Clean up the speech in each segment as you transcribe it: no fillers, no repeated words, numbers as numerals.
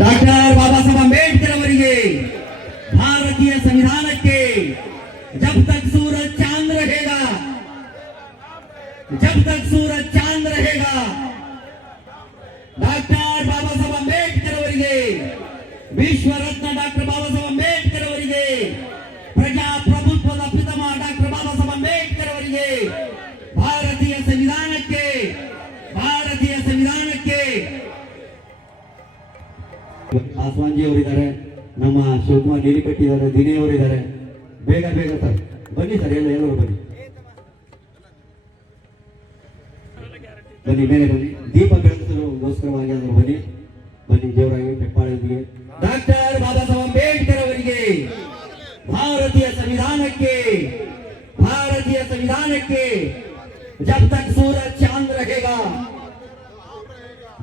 Doctor Baba Saheb Ambedkar ಅವರಿಗೆ ಭಾರತೀಯ ಸಂವಿಧಾನಕ್ಕೆ ಜಬ್ ತಕ್ ಸೂರಜ್ ಚಾಂದ್ रहेगा, जब तक सूरज चांद रहेगा ಡಾಕ್ಟರ್ ಬಾಬಾ ಸಾಹೇಬ್ ಅಂಬೇಡ್ಕರ್ ಅವರಿಗೆ ವಿಶ್ವ ರತ್ನ ಡಾಕ್ಟರ್ ಬಾಬಾ ಸಾಹೇಬ್ ಅಂಬೇಡ್ಕರ್ ಅವರಿಗೆ ಪ್ರಜಾಪ್ರಭುತ್ವದ ಪಿತಾಮಹ ಡಾಕ್ಟರ್ ಬಾಬಾ ಸಾಹೇಬ್ ಅಂಬೇಡ್ಕರ್ ಅವರಿಗೆ ಭಾರತೀಯ ಸಂವಿಧಾನಕ್ಕೆ ಆಸ್ವಾಂಜಿ ಅವರಿದ್ದಾರೆ, ನಮ್ಮ ಶಿವಕುಮಾರ್ ಗಿರಿಪಟ್ಟಿ ಇದ್ದಾರೆ, ದಿನೇ ಅವರಿದ್ದಾರೆ. ಬೇಗ ಬೇಗ ಸರ್ ಬನ್ನಿ ಸರ್, ಎಲ್ಲರೂ ಬನ್ನಿ ಬನ್ನಿ ಮೇಲೆ ಬನ್ನಿ. ದೀಪ ಬೆಳಗಿಸೋಸ್ಕರವಾಗಿ ಅವರು ಬನ್ನಿ ಬನ್ನಿ ದೇವರಾಗಿ ಹೆಪ್ಪಾಳಿಗೆ. ಡಾಕ್ಟರ್ ಬಾಬಾ ಸಾಹೇಬ್ ಅಂಬೇಡ್ಕರ್ ಅವರಿಗೆ ಭಾರತೀಯ ಸಂವಿಧಾನಕ್ಕೆ जब तक सूरज चांद रहेगा,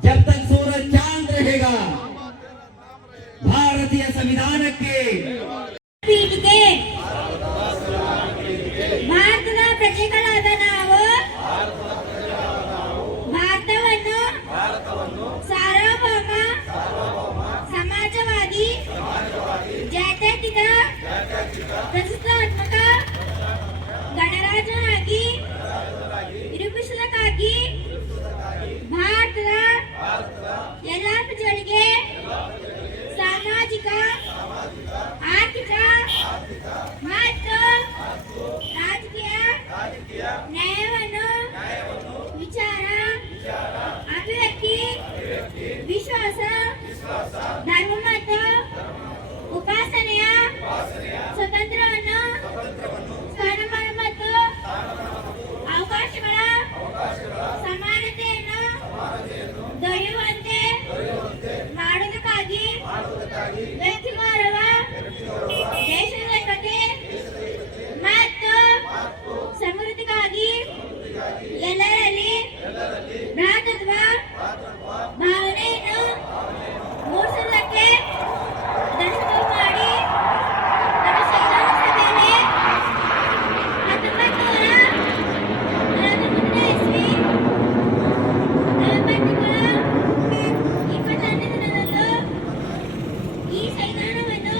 जब तक सूरज चांद रहेगा ಭಾರತೀಯ ಸಂವಿಧಾನಕ್ಕೆ ಭಾರತದ ಪ್ರಜೆಗಳಾದ ನಾವು ಭಾರತವನ್ನು ಸಾರ್ವಭೌಮ ಸಮಾಜವಾದಿ ಜಾತ್ಯತೀತ ಪ್ರಜಾಸತ್ತಾತ್ಮಕ ಗಣರಾಜ್ಯವಾಗಿ ನಿರೂಪಿಸುವುದಕ್ಕಾಗಿ ಭಾರತದ ಎಲ್ಲ ಪ್ರಜೆಗಳಿಗೆ ಸಾಮಾಜಿಕ ಆರ್ಥಿಕ ಮತ್ತು ರಾಜಕೀಯ ನ್ಯಾಯವನ್ನು ವಿಚಾರ ಅಭಿವ್ಯಕ್ತಿ ವಿಶ್ವಾಸ ಧರ್ಮ ಮತ್ತು ಉಪಾಸನೆಯ ಸ್ವಾತಂತ್ರ್ಯವನ್ನು ಸ್ಥಾನಮಾನ ಮತ್ತು ಅವಕಾಶಗಳ ಸಮಾನತೆಯನ್ನು ದೊರೆಯುವಂತೆ ಮಾಡುವುದಕ್ಕಾಗಿ ವ್ಯಕ್ತಿ ಗೌರವ, ದೇಶದ ಏಕತೆ ಮತ್ತು ಸಮೃದ್ಧಿಗಾಗಿ ಎಲ್ಲರಲ್ಲಿ ಭ್ರಾತೃತ್ವ ಭಾವನೆಯನ್ನು ಮೂಡಿಸುವುದಕ್ಕೆ ದರ್ಶನ ಮಾಡಿ ನಮ್ಮ ಸಂವಿಧಾನ ಸಭೆಯಲ್ಲಿ 1941 ಇಸ್ವಿ ನವೆಂಬರ್ ತಿಂಗಳ 22ನೇ ದಿನದಂದು ಈ ಸಂವಿಧಾನವನ್ನು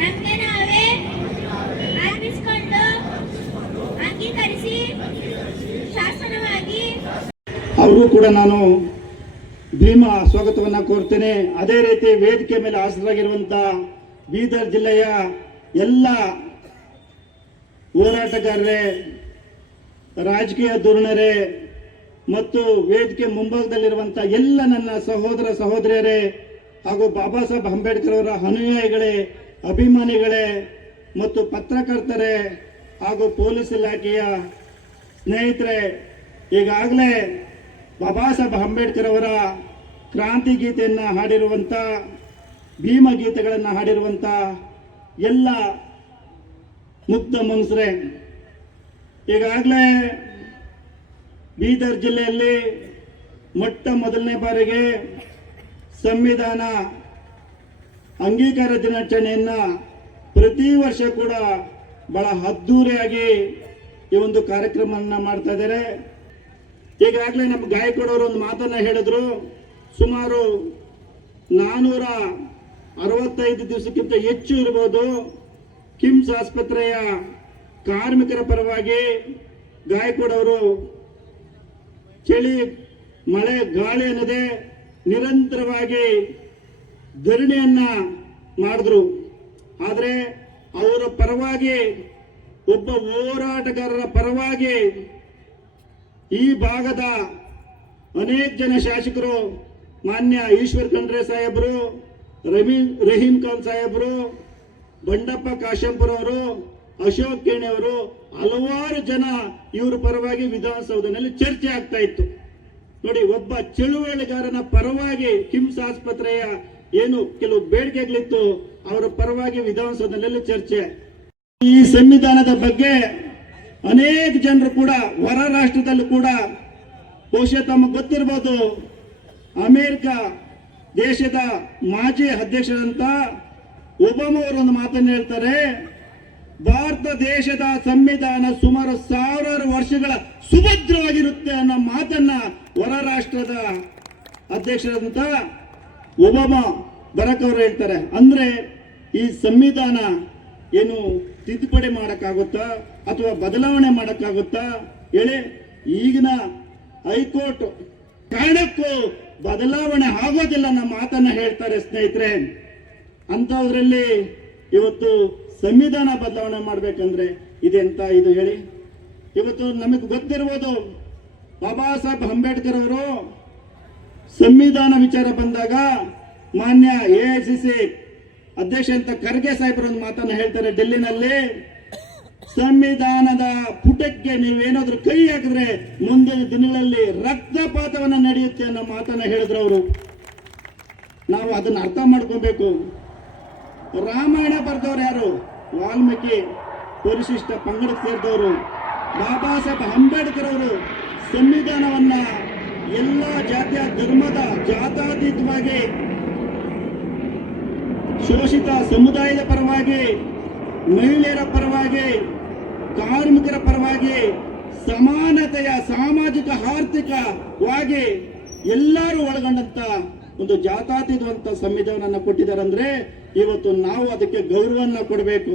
ನಮಗೆ ನಾವೇ ಅರ್ಪಿಸಿಕೊಂಡು ಅಂಗೀಕರಿಸಿ ಶಾಸನವಾಗಿ ಅವ್ರಿಗೂ ಕೂಡ ನಾನು ಭೀಮ ಸ್ವಾಗತವನ್ನು ಕೋರ್ತೇನೆ. ಅದೇ ರೀತಿ ವೇದಿಕೆ ಮೇಲೆ ಹಾಜರಾಗಿರುವಂತ ಬೀದರ್ ಜಿಲ್ಲೆಯ ಎಲ್ಲ ಹೋರಾಟಗಾರರೇ, ರಾಜಕೀಯ ಧುರೀಣರೇ ಮತ್ತು ವೇದಿಕೆ ಮುಂಭಾಗದಲ್ಲಿರುವಂಥ ಎಲ್ಲ ನನ್ನ ಸಹೋದರ ಸಹೋದರಿಯರೇ ಹಾಗೂ ಬಾಬಾ ಸಾಹೇಬ್ ಅಂಬೇಡ್ಕರ್ ಅವರ ಅನುಯಾಯಿಗಳೇ, ಅಭಿಮಾನಿಗಳೇ ಮತ್ತು ಪತ್ರಕರ್ತರೇ ಹಾಗೂ ಪೊಲೀಸ್ ಇಲಾಖೆಯ ಸ್ನೇಹಿತರೆ, ಈಗಾಗಲೇ ಬಾಬಾ ಸಾಹೇಬ್ ಅಂಬೇಡ್ಕರ್ ಅವರ ಕ್ರಾಂತಿ ಗೀತೆಯನ್ನು ಹಾಡಿರುವಂಥ, ಭೀಮ ಗೀತೆಗಳನ್ನು ಹಾಡಿರುವಂಥ ಎಲ್ಲ ಮುಗ್ಧ ಮನುಷ್ಯರೇ, ಈಗಾಗಲೇ ಬೀದರ್ ಜಿಲ್ಲೆಯಲ್ಲಿ ಮೊದಲನೇ ಬಾರಿಗೆ ಸಂವಿಧಾನ ಅಂಗೀಕಾರ ದಿನಾಚರಣೆಯನ್ನು ಪ್ರತಿ ವರ್ಷ ಕೂಡ ಬಹಳ ಅದ್ದೂರಿಯಾಗಿ ಈ ಒಂದು ಕಾರ್ಯಕ್ರಮವನ್ನು ಮಾಡ್ತಾ ಇದ್ದಾರೆ. ಈಗಾಗಲೇ ನಮ್ಮ ಗಾಯಕಡವರು ಒಂದು ಮಾತನ್ನ ಹೇಳಿದ್ರು, ಸುಮಾರು 465 ದಿವಸಕ್ಕಿಂತ ಹೆಚ್ಚು ಇರಬಹುದು ಕಿಮ್ಸ್ ಆಸ್ಪತ್ರೆಯ ಕಾರ್ಮಿಕರ ಪರವಾಗಿ ಗಾಯಕಡವರು ಚಳಿ ಮಳೆ ಗಾಳಿ ಅನ್ನದೇ ನಿರಂತರವಾಗಿ ಧರಣಿಯನ್ನ ಮಾಡಿದ್ರು. ಆದರೆ ಅವರ ಪರವಾಗಿ, ಒಬ್ಬ ಹೋರಾಟಗಾರರ ಪರವಾಗಿ ಈ ಭಾಗದ ಅನೇಕ ಜನ ಶಾಸಕರು, ಮಾನ್ಯ ಈಶ್ವರ್ ಖಂಡ್ರೆ ಸಾಹೇಬರು, ರಹೀಂ ಖಾನ್ ಸಾಹೇಬರು, ಬಂಡಪ್ಪ ಕಾಶಂಪುರ ಅವರು, ಅಶೋಕ್ ಕೇಣಿ ಅವರು, ಹಲವಾರು ಜನ ಇವರ ಪರವಾಗಿ ವಿಧಾನಸೌಧದಲ್ಲಿ ಚರ್ಚೆ ಆಗ್ತಾ ಇತ್ತು. ನೋಡಿ, ಒಬ್ಬ ಚಳುವಳಿಗಾರನ ಪರವಾಗಿ ಕಿಮ್ಸ್ ಆಸ್ಪತ್ರೆಯ ಏನು ಕೆಲವು ಬೇಡಿಕೆಗಳಿತ್ತು, ಅವರ ಪರವಾಗಿ ವಿಧಾನಸೌಧದಲ್ಲಿ ಚರ್ಚೆ. ಈ ಸಂವಿಧಾನದ ಬಗ್ಗೆ ಅನೇಕ ಜನರು ಕೂಡ ಹೊರ ರಾಷ್ಟ್ರದಲ್ಲೂ ಕೂಡ, ಬಹುಶಃ ತಮಗೆ ಗೊತ್ತಿರಬಹುದು, ಅಮೆರಿಕ ದೇಶದ ಮಾಜಿ ಅಧ್ಯಕ್ಷರಂತ ಒಬಾಮಾ ಅವರು ಒಂದು ಮಾತನ್ನು ಹೇಳ್ತಾರೆ, ಭಾರತ ದೇಶದ ಸಂವಿಧಾನ ಸುಮಾರು 1000 ವರ್ಷಗಳ ಸುಭದ್ರವಾಗಿರುತ್ತೆ ಅನ್ನೋ ಮಾತನ್ನ ಹೊರ ರಾಷ್ಟ್ರದ ಅಧ್ಯಕ್ಷರಂತ ಒಬಾಮಾ ಬರಾಕ್ ಅವರು ಹೇಳ್ತಾರೆ. ಅಂದ್ರೆ ಈ ಸಂವಿಧಾನ ಏನು ತಿದ್ದುಪಡಿ ಮಾಡಕ್ಕಾಗುತ್ತಾ ಅಥವಾ ಬದಲಾವಣೆ ಮಾಡಕ್ಕಾಗುತ್ತಾ ಹೇಳಿ? ಈಗಿನ ಹೈಕೋರ್ಟ್ ಕಾರಣಕ್ಕೂ ಬದಲಾವಣೆ ಆಗೋದಿಲ್ಲ ನಮ್ಮ ಮಾತನ್ನ ಹೇಳ್ತಾರೆ ಸ್ನೇಹಿತರೆ. ಅಂತದ್ರಲ್ಲಿ ಇವತ್ತು ಸಂವಿಧಾನ ಬದಲಾವಣೆ ಮಾಡ್ಬೇಕಂದ್ರೆ ಇದೆಂತ ಇದು ಹೇಳಿ? ಇವತ್ತು ನಮಗೆ ಗೊತ್ತಿರ್ಬೋದು, ಬಾಬಾ ಸಾಹೇಬ್ ಅಂಬೇಡ್ಕರ್ ಅವರು ಸಂವಿಧಾನ ವಿಚಾರ ಬಂದಾಗ ಮಾನ್ಯ AICC ಅಧ್ಯಕ್ಷ ಅಂತ ಖರ್ಗೆ ಸಾಹೇಬರು ಒಂದು ಮಾತನ್ನ ಹೇಳ್ತಾರೆ ಡೆಲ್ಲಿನಲ್ಲಿ, ಸಂವಿಧಾನದ ಪುಟಕ್ಕೆ ನೀವೇನಾದ್ರೂ ಕೈ ಹಾಕಿದ್ರೆ ಮುಂದಿನ ದಿನಗಳಲ್ಲಿ ರಕ್ತಪಾತವನ್ನ ನಡೆಯುತ್ತೆ ಅನ್ನೋ ಮಾತನ್ನ ಹೇಳಿದ್ರು ಅವರು. ನಾವು ಅದನ್ನ ಅರ್ಥ ಮಾಡ್ಕೋಬೇಕು. ರಾಮಾಯಣ ಬರೆದವ್ರು ಯಾರು? ವಾಲ್ಮೀಕಿ ಪರಿಶಿಷ್ಟ ಪಂಗಡಕ್ಕೆ ಸೇರಿದವರು. ಬಾಬಾ ಸಾಹೇಬ್ ಅಂಬೇಡ್ಕರ್ ಅವರು ಸಂವಿಧಾನವನ್ನ ಎಲ್ಲ ಜಾತಿಯ ಧರ್ಮದ ಜಾತ್ಯತೀತವಾಗಿ ಶೋಷಿತ ಸಮುದಾಯದ ಪರವಾಗಿ, ಮಹಿಳೆಯರ ಪರವಾಗಿ, ಕಾರ್ಮಿಕರ ಪರವಾಗಿ, ಸಮಾನತೆಯ ಸಾಮಾಜಿಕ ಆರ್ಥಿಕವಾಗಿ ಎಲ್ಲರೂ ಒಳಗೊಂಡಂತ ಒಂದು ಜಾತ್ಯತೀತವಂತ ಸಂವಿಧಾನವನ್ನು ಕೊಟ್ಟಿದ್ದಾರೆ. ಅಂದ್ರೆ ಇವತ್ತು ನಾವು ಅದಕ್ಕೆ ಗೌರವವನ್ನು ಕೊಡಬೇಕು.